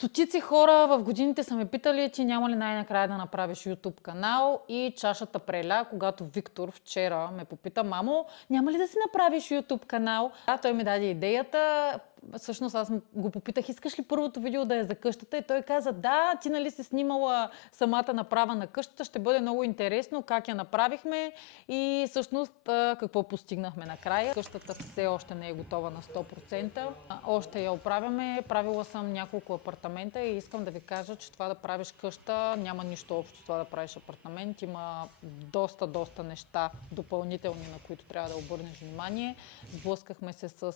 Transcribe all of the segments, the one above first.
Стотици хора в годините са ме питали, ти няма ли най-накрая да направиш YouTube канал, и чашата преля, когато Виктор вчера ме попита: мамо, няма ли да си направиш YouTube канал? Той ми даде идеята. Всъщност аз го попитах: искаш ли първото видео да е за къщата? И той каза: да, ти нали си снимала самата направа на къщата, ще бъде много интересно как я направихме и всъщност какво постигнахме накрая. Къщата все още не е готова на 100%. Още я оправяме. Правила съм няколко апартамента и искам да ви кажа, че това да правиш къща няма нищо общо с това да правиш апартамент. Има доста неща допълнителни, на които трябва да обърнеш внимание. Сблъскахме се с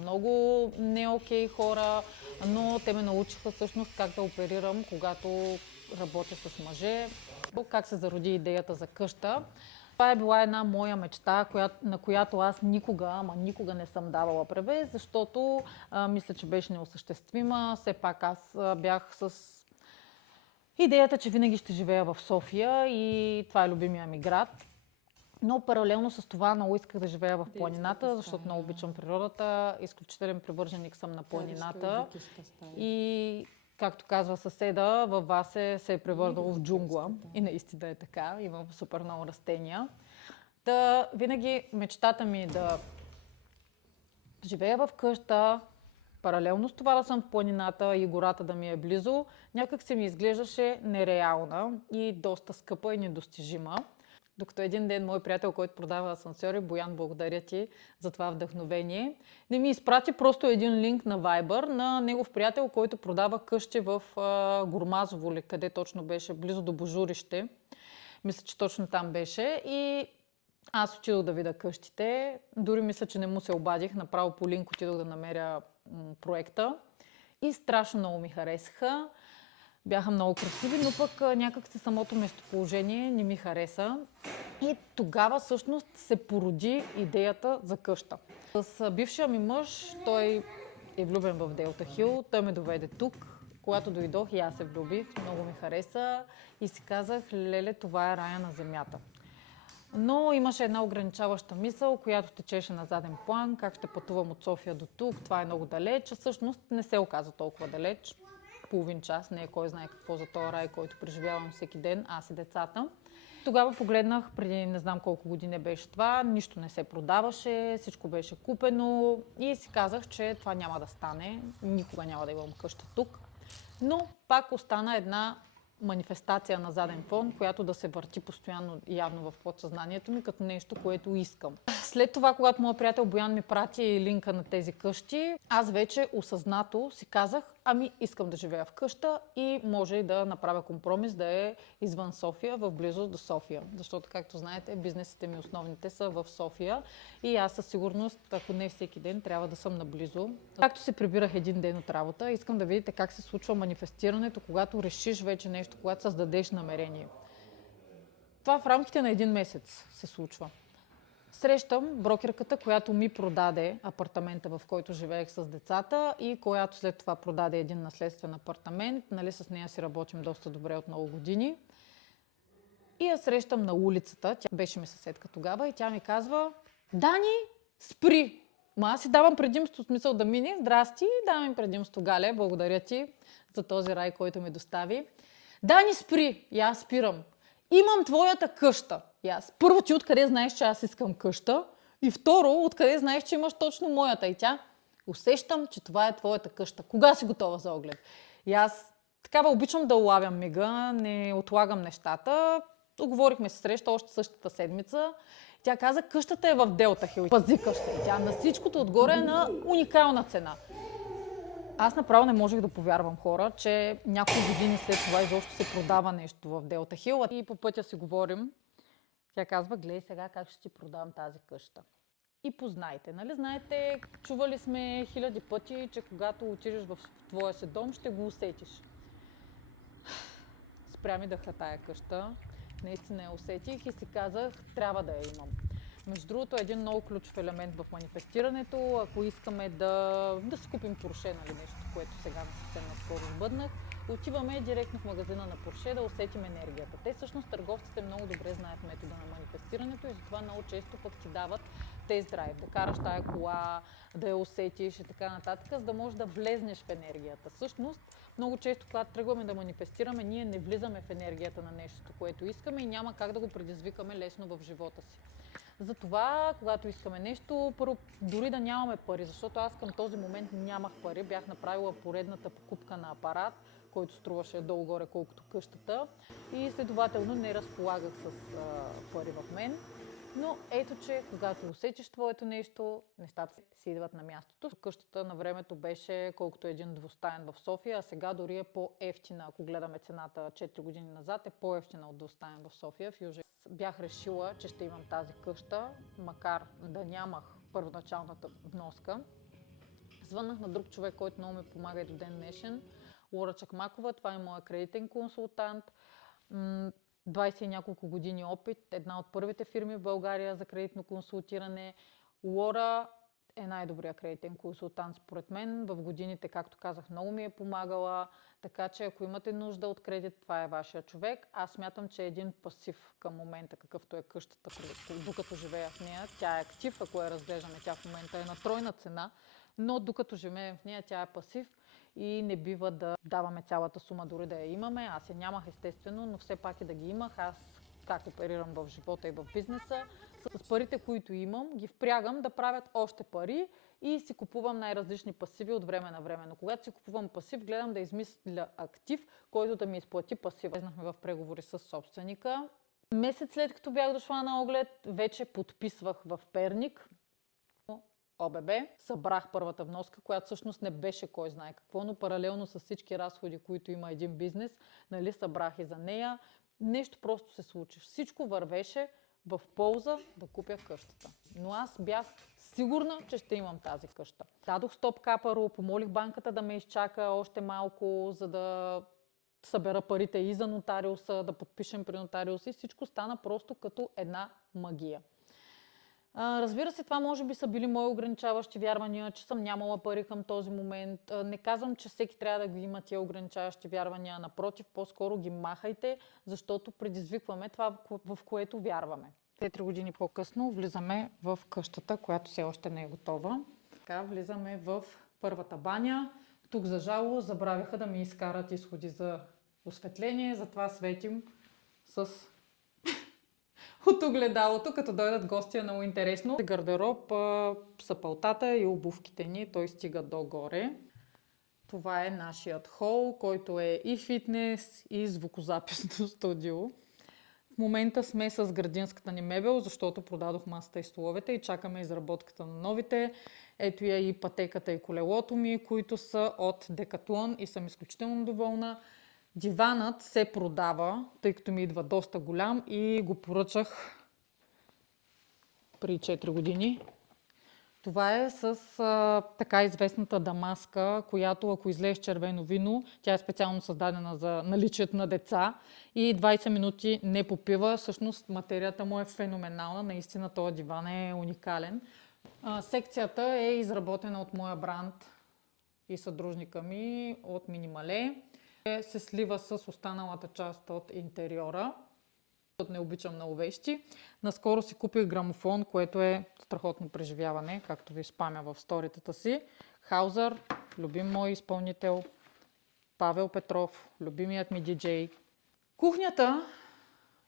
много не окей хора, но те ме научиха всъщност как да оперирам, когато работя с мъже. Как се зароди идеята за къща. Това е била една моя мечта, на която аз никога не съм давала превес, защото мисля, че беше неосъществима. Все пак аз бях с идеята, че винаги ще живея в София и това е любимия ми град. Но паралелно с това много исках да живея в планината, защото много обичам природата. Изключителен привърженик съм на планината. И както казва съседа, във вас се е превърнало в джунгла. И наистина е така. Имам супер много растения. Винаги мечтата ми е да живея в къща, паралелно с това да съм в планината и гората да ми е близо, някак се ми изглеждаше нереална и доста скъпа и недостижима. Докато един ден мой приятел, който продава асансьори, Боян, благодаря ти за това вдъхновение, не ми изпрати просто един линк на Viber на негов приятел, който продава къщи в Гормазово, ли, къде точно беше, близо до Божурище. Мисля, че точно там беше. И аз отидох да видя къщите. Дори мисля, че не му се обадих. Направо по линк отидох да намеря проекта. И страшно много ми харесаха. Бяха много красиви, но пък някак си самото местоположение не ми хареса. И тогава всъщност се породи идеята за къща. С бившия ми мъж, той е влюбен в Делта Хил, той ме доведе тук. Когато дойдох и аз се влюбих, много ми хареса и си казах: леле, това е рая на земята. Но имаше една ограничаваща мисъл, която течеше на заден план, как ще пътувам от София до тук, това е много далеч. Всъщност не се оказа толкова далеч. Половин час, не е кой знае какво за този рай, който преживявам всеки ден, аз и децата. Тогава погледнах, преди не знам колко години беше това, нищо не се продаваше, всичко беше купено и си казах, че това няма да стане, никога няма да имам къща тук. Но пак остана една манифестация на заден фон, която да се върти постоянно явно в подсъзнанието ми като нещо, което искам. След това, когато моят приятел Боян ми прати линка на тези къщи, аз вече осъзнато си казах: ами искам да живея в къща и може и да направя компромис да е извън София, в близост до София. Защото, както знаете, бизнесите ми основните са в София и аз със сигурност, ако не всеки ден, трябва да съм наблизо. Както се прибирах един ден от работа, искам да видите как се случва манифестирането, когато решиш вече нещо, когато създадеш намерение. Това в рамките на един месец се случва. Срещам брокерката, която ми продаде апартамента, в който живеех с децата и която след това продаде един наследствен апартамент. Нали, с нея си работим доста добре от много години. И я срещам на улицата, тя беше ми съседка тогава и тя ми казва: Дани, спри! Аз си давам предимство, в смисъл да мине. Здрасти, давам им предимство, Гале, благодаря ти за този рай, който ми достави. Дани, спри! И аз спирам. Имам твоята къща. И аз: първо, ти откъде знаеш, че аз искам къща? И второ, откъде знаеш, че имаш точно моята? И тя: усещам, че това е твоята къща. Кога си готова за оглед? И аз такава обичам да улавям мига, не отлагам нещата. Договорихме се среща още същата седмица. Тя каза: къщата е в Делта Хил. Пази къща. И тя на всичкото отгоре е на уникална цена. Аз направо не можех да повярвам, хора, че няколко години след това изобщо се продава нещо в Делта Хил. И по пътя си говорим. Тя казва: гледай сега как ще ти продавам тази къща. И познайте, нали? Знаете, чували сме хиляди пъти, че когато отидеш в твоя си дом, ще го усетиш. Спря ми дъха тая къща. Наистина я усетих и си казах: трябва да я имам. Между другото, един много ключов елемент в манифестирането, ако искаме да си купим Порше, нали, нещо, което сега съвсем наскоро сбъднах, отиваме директно в магазина на Порше да усетим енергията. Те всъщност, търговците, много добре знаят метода на манифестирането и затова много често пък ти дават тест драйв, да караш тая кола, да я усетиш и така нататък, за да можеш да влезнеш в енергията. Всъщност, много често, когато тръгваме да манифестираме, ние не влизаме в енергията на нещо, което искаме и няма как да го предизвикаме лесно в живота си. Затова, когато искаме нещо, първо, дори да нямаме пари, защото аз към този момент нямах пари, бях направила поредната покупка на апарат, който струваше долу-горе колкото къщата и следователно не разполагах с пари в мен. Но ето, че когато усетиш твоето нещо, нещата си идват на мястото. Къщата на времето беше колкото един двустаен в София, а сега дори е по-ефтина. Ако гледаме цената 4 години назад, е по-ефтина от двустаен в София. В Южен. Бях решила, че ще имам тази къща, макар да нямах първоначалната вноска. Звъннах на друг човек, който много ми помага и до ден днешен. Лора Чакмакова, това е моя кредитен консултант. 20 и няколко години опит, една от първите фирми в България за кредитно консултиране. Лора е най-добрият кредитен консултант според мен. В годините, както казах, много ми е помагала, така че ако имате нужда от кредит, това е вашия човек. Аз смятам, че е един пасив към момента, какъвто е къщата, докато живея в нея. Тя е актив, ако я разглеждаме, тя в момента е на тройна цена, но докато живеем в нея, тя е пасив и не бива да даваме цялата сума, дори да я имаме. Аз я нямах естествено, но все пак и да ги имах. Аз как оперирам в живота и в бизнеса. С парите, които имам, ги впрягам да правят още пари и си купувам най-различни пасиви от време на време. Но когато си купувам пасив, гледам да измисля актив, който да ми изплати пасива. Влезнахме в преговори с собственика. Месец след като бях дошла на оглед, вече подписвах в Перник ОББ. Събрах първата вноска, която всъщност не беше кой знае какво, но паралелно с всички разходи, които има един бизнес, нали, събрах и за нея. Нещо просто се случи. Всичко вървеше в полза да купя къщата. Но аз бях сигурна, че ще имам тази къща. Дадох стоп капаро, помолих банката да ме изчака още малко, за да събера парите и за нотариуса, да подпишем при нотариуса и всичко стана просто като една магия. Разбира се, това може би са били мои ограничаващи вярвания, че съм нямала пари към този момент. Не казвам, че всеки трябва да ги има тия ограничаващи вярвания. Напротив, по-скоро ги махайте, защото предизвикваме това, в което вярваме. 4 години по-късно влизаме в къщата, която все още не е готова. Така, влизаме в първата баня. Тук, за жалост, забравиха да ми изкарат изходи за осветление, затова светим с от огледалото, като дойдат гости, е много интересно. Гардероб са палтата и обувките ни, той стига догоре. Това е нашият хол, който е и фитнес, и звукозаписно студио. В момента сме с градинската ни мебел, защото продадох масата и столовете и чакаме изработката на новите. Ето я и пътеката и колелото ми, които са от Decathlon и съм изключително доволна. Диванът се продава, тъй като ми идва доста голям и го поръчах при 4 години. Това е с така известната дамаска, която ако излееш червено вино, тя е специално създадена за наличието на деца и 20 минути не попива. Всъщност материята му е феноменална, наистина този диван е уникален. Секцията е изработена от моя бранд и съдружника ми от Минимале. Се слива с останалата част от интериора. Не обичам много вещи. Наскоро си купих грамофон, което е страхотно преживяване, както ви спамя в сторитата си. Хаузър, любим мой изпълнител. Павел Петров, любимият ми диджей. Кухнята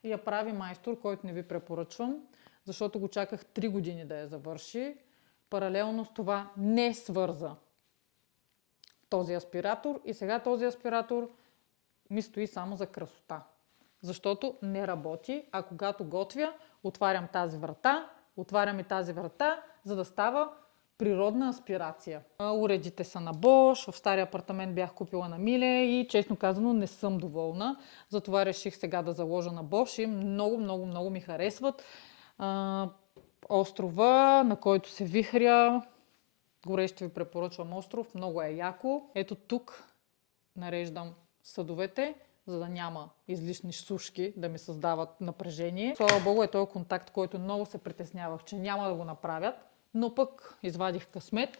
я прави майстор, който не ви препоръчвам, защото го чаках 3 години да я завърши. Паралелно с това не свърза този аспиратор и сега този аспиратор ми стои само за красота. Защото не работи, а когато готвя, отварям тази врата, отварям и тази врата, за да става природна аспирация. Уредите са на Bosch, в стария апартамент бях купила на Миле и честно казано не съм доволна. Затова реших сега да заложа на Bosch и много ми харесват. Острова, на който се вихря, горещо ви препоръчвам остров, много е яко. Ето тук нареждам съдовете, за да няма излишни сушки да ми създават напрежение. Слава Богу е този контакт, който много се притеснявах, че няма да го направят, но пък извадих късмет.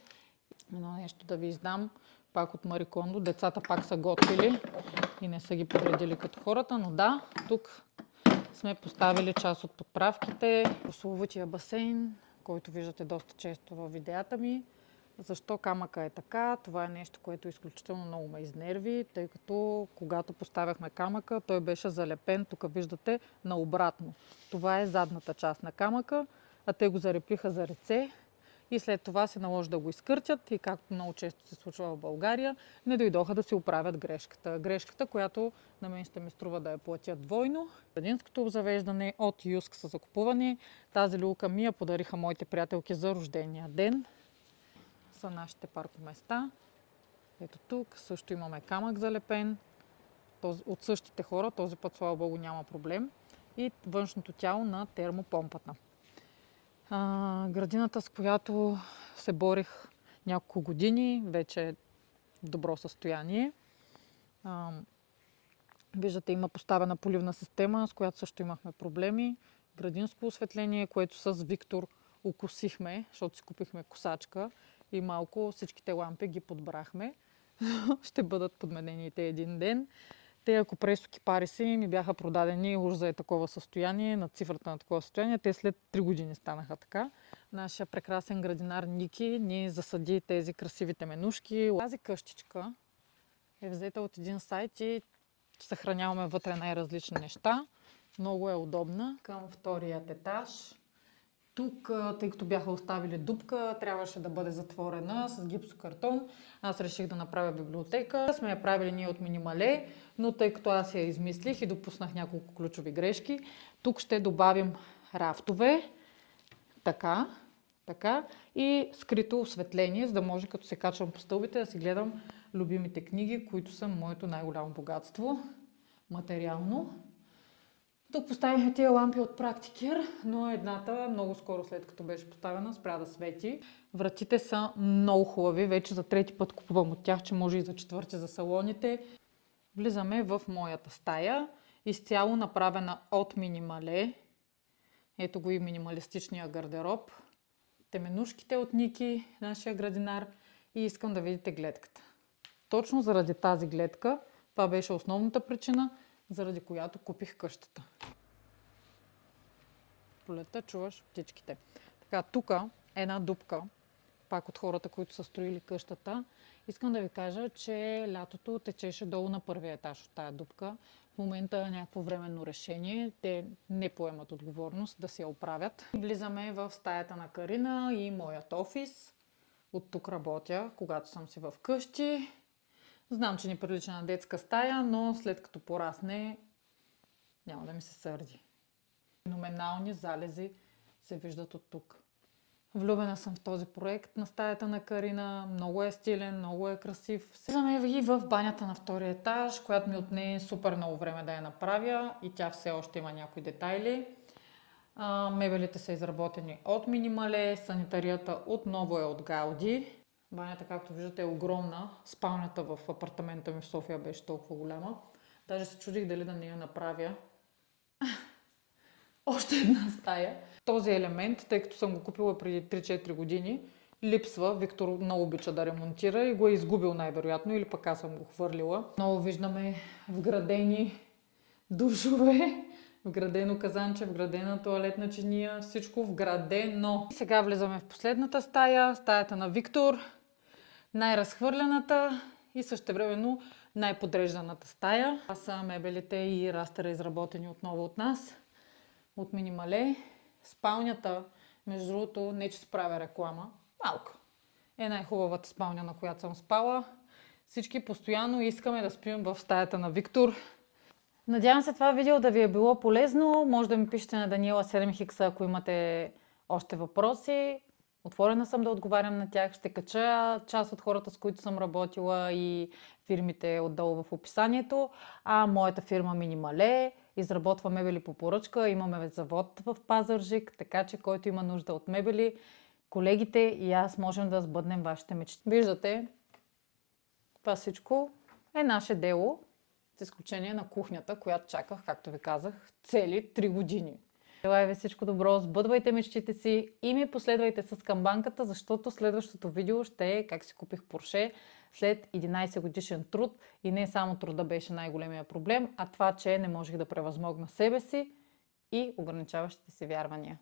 Едно нещо да ви издам, пак от Мари Кондо. Децата пак са готвили и не са ги подредили като хората, но да, тук сме поставили част от подправките. Прословутия басейн, който виждате доста често във видеята ми. Защо камъка е така? Това е нещо, което изключително много ме изнерви, тъй като когато поставяхме камъка, той беше залепен, тук виждате, наобратно. Това е задната част на камъка, а те го залепиха за ръце и след това се наложи да го изкъртят и както много често се случва в България, не дойдоха да си оправят грешката. Грешката, която на мен ще ми струва да я платя двойно. Градинското обзавеждане от Юск са закупувани. Тази люлка ми я подариха моите приятелки за рождения ден. Са нашите паркоместа. Ето тук също имаме камък залепен. От същите хора, този път слава богу няма проблем. И външното тяло на термопомпата. Градината, с която се борих няколко години, вече е в добро състояние. Виждате, има поставена поливна система, с която също имахме проблеми. Градинско осветление, което с Виктор укосихме, защото си купихме косачка и малко всичките лампи ги подбрахме. Ще бъдат подменени те един ден. Те акупресо кипариси ми бяха продадени уж за такова състояние, на цифрата на такова състояние. Те след 3 години станаха така. Нашия прекрасен градинар Ники ни засади тези красиви теменушки. Тази къщичка е взета от един сайт и съхраняваме вътре най-различни неща. Много е удобна. Към вторият етаж. Тук, тъй като бяха оставили дупка, трябваше да бъде затворена с гипсокартон. Аз реших да направя библиотека. Сме я правили ние от Минимале, но тъй като аз я измислих и допуснах няколко ключови грешки, тук ще добавим рафтове, така, и скрито осветление, за да може като се качвам по стълбите да си гледам любимите книги, които са моето най-голямо богатство, материално. Тук поставихме тия лампи от Практикер, но едната много скоро след като беше поставена спря да свети. Вратите са много хубави, вече за 3-ти път купувам от тях, че може и за 4-ти за салоните. Влизаме в моята стая, изцяло направена от Минимале. Ето го и минималистичния гардероб. Теменушките от Ники, нашия градинар, и искам да видите гледката. Точно заради тази гледка, това беше основната причина, заради която купих къщата. Полета чуваш птичките. Така, тук е една дупка, пак от хората, които са строили къщата. Искам да ви кажа, че лятото течеше долу на първия етаж от тая дупка. В момента е някакво временно решение. Те не поемат отговорност да се я оправят. Влизаме в стаята на Карина и моят офис. От тук работя, когато съм си в къщи. Знам, че ни прилича на детска стая, но след като порасне, няма да ми се сърди. Феноменални залези се виждат от тук. Влюбена съм в този проект на стаята на Карина. Много е стилен, много е красив. Влизаме и в банята на втория етаж, която ми отне супер много време да я направя и тя все още има някои детайли. Мебелите са изработени от Минимале, санитарията отново е от Гауди. Банята, както виждате, е огромна. Спалнята в апартамента ми в София беше толкова голяма. Даже се чудих дали да не я направя. Още една стая. Този елемент, тъй като съм го купила преди 3-4 години, липсва. Виктор много обича да ремонтира и го е изгубил най-вероятно, или пък аз съм го хвърлила. Много виждаме вградени душове, вградено казанче, вградена тоалетна чиния, всичко вградено. Сега влизаме в последната стая, стаята на Виктор, най-разхвърлената и същевременно най-подрежданата стая. Това са мебелите и растера, изработени отново от нас, от Минимале. Спалнята, между другото, не че справя реклама, малко. Е най-хубавата спалня, на която съм спала. Всички постоянно искаме да спим в стаята на Виктор. Надявам се това видео да ви е било полезно. Може да ми пишете на Даниела 7X, ако имате още въпроси. Отворена съм да отговарям на тях. Ще кача част от хората, с които съм работила, и фирмите отдолу в описанието. А моята фирма Минимале изработва мебели по поръчка. Имаме завод в Пазарджик, така че който има нужда от мебели, колегите и аз можем да сбъднем вашите мечти. Виждате, това всичко е наше дело, с изключение на кухнята, която чаках, както ви казах, цели 3 години. Желая ви всичко добро, сбъдвайте мечтите си и ми последвайте с камбанката, защото следващото видео ще е как си купих Порше след 11 годишен труд. И не само труда беше най-големия проблем, а това, че не можех да превъзмогна себе си и ограничаващите се вярвания.